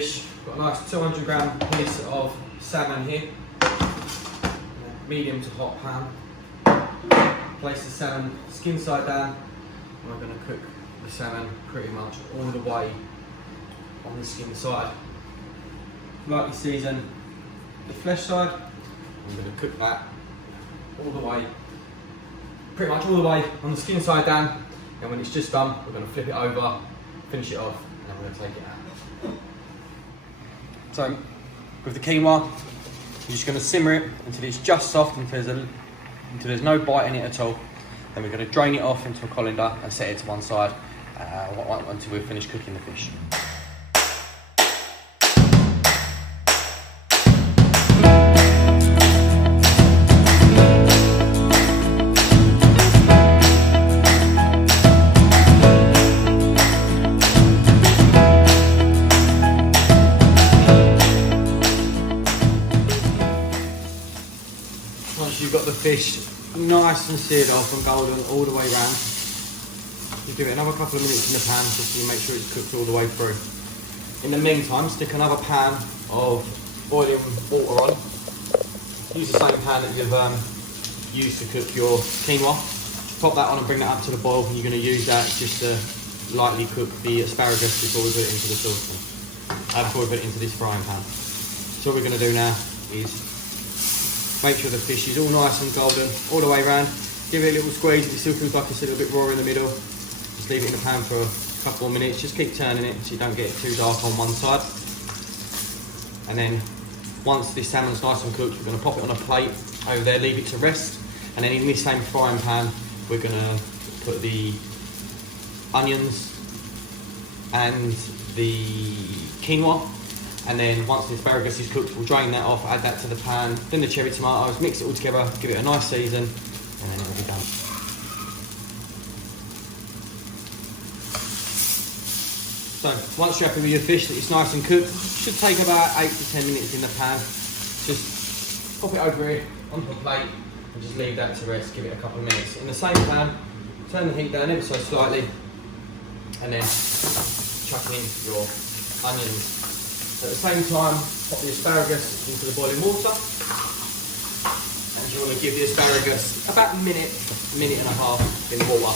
fish. Got a nice 200 gram piece of salmon here. Medium to hot pan. Place the salmon skin side down. And we're going to cook the salmon pretty much all the way on the skin side. Lightly season the flesh side. I'm going to cook that all the way, pretty much all the way on the skin side down. And when it's just done, we're going to flip it over, finish it off, and then we're going to take it out. So, with the quinoa, you're just going to simmer it until it's just soft, until there's no bite in it at all. Then we're going to drain it off into a colander and set it to one side until we've finished cooking the fish. Once you've got the fish nice and seared off and golden all the way round, you give it another couple of minutes in the pan just to make sure it's cooked all the way through. In the meantime, stick another pan of boiling water on. Use the same pan that you've used to cook your quinoa. Pop that on and bring that up to the boil, and you're going to use that just to lightly cook the asparagus before we put it into the saucepan. Before we put it into this frying pan. So what we're going to do now is make sure the fish is all nice and golden all the way around. Give it a little squeeze if it still feels like it's a little bit raw in the middle. Just leave it in the pan for a couple more minutes. Just keep turning it so you don't get it too dark on one side. And then once this salmon's nice and cooked, we're going to pop it on a plate over there, leave it to rest. And then in this same frying pan, we're going to put the onions and the quinoa. And then once the asparagus is cooked, we'll drain that off, add that to the pan, then the cherry tomatoes, mix it all together, give it a nice season, and then it'll be done. So once you're happy with your fish that it's nice and cooked, should take about 8 to 10 minutes in the pan. Just pop it over here onto a plate and just leave that to rest, give it a couple of minutes. In the same pan, turn the heat down ever so slightly, and then chuck in your onions. At the same time, pop the asparagus into the boiling water, and you want to give the asparagus about a minute and a half in water.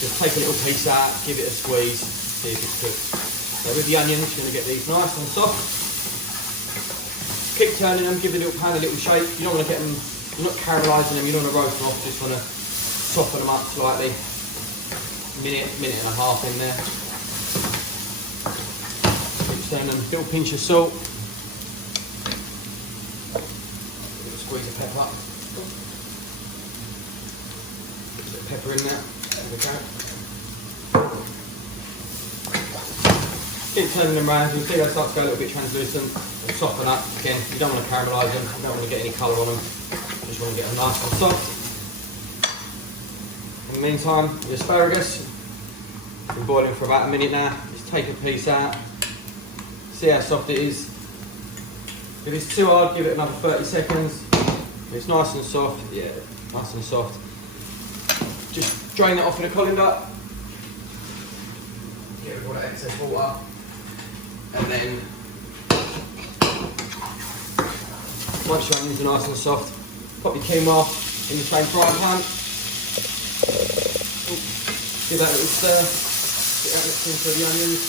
Just take a little piece out, give it a squeeze, see if it's cooked. So with the onions, you're going to get these nice and soft. Keep turning them, give the little pan a little shake. You don't want to get them, you're not caramelising them, you don't want to roast them off, just want to soften them up slightly. Minute and a half in there. Turn them, little pinch of salt, a little squeeze of pepper, a bit of pepper in there, keep turning them around. You'll see they start to go a little bit translucent, they'll soften up. Again, you don't want to caramelise them, you don't want to get any colour on them, you just want to get them nice and soft. In the meantime, the asparagus, been boiling for about a minute now. Just take a piece out. See how soft it is. If it's too hard, give it another 30 seconds. If it's nice and soft, yeah, nice and soft. Just drain it off in a colander. Get rid of all that excess water. And then, once your onions are nice and soft, pop your quinoa in the same frying pan. Give that a little stir. Get that mixed into the onions.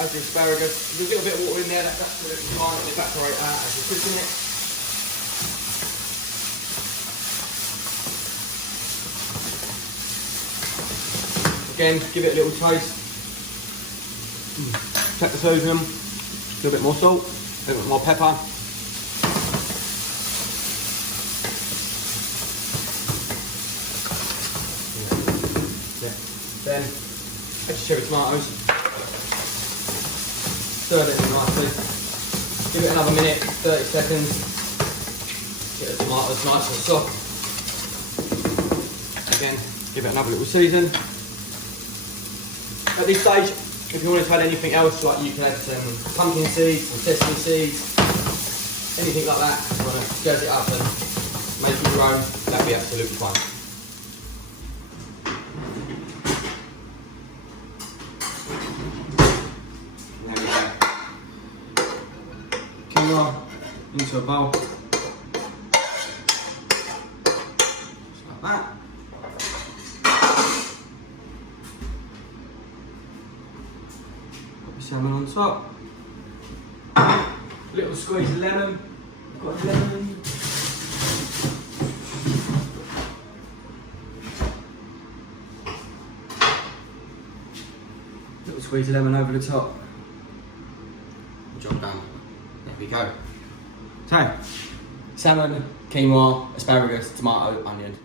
Add the asparagus. There's a little bit of water in there, that's absolutely fine, and evaporate out as you're cooking it. Again, give it a little taste. Check the sodium, a little bit more salt, a little bit more pepper. Then, add your cherry tomatoes. Stir it in nicely. Give it another minute, 30 seconds. Get the tomatoes nice and soft. Again, give it another little season. At this stage, if you want to add anything else, like you can add some pumpkin seeds, some sesame seeds, anything like that. If you want to jazz it up and make it your own, that'd be absolutely fine. quinoa into a bowl. Just like that. Put the salmon on top. Little squeeze of lemon. Got lemon. Little squeeze of lemon over the top. Job done. There we go. So, salmon, quinoa, asparagus, tomato, onion.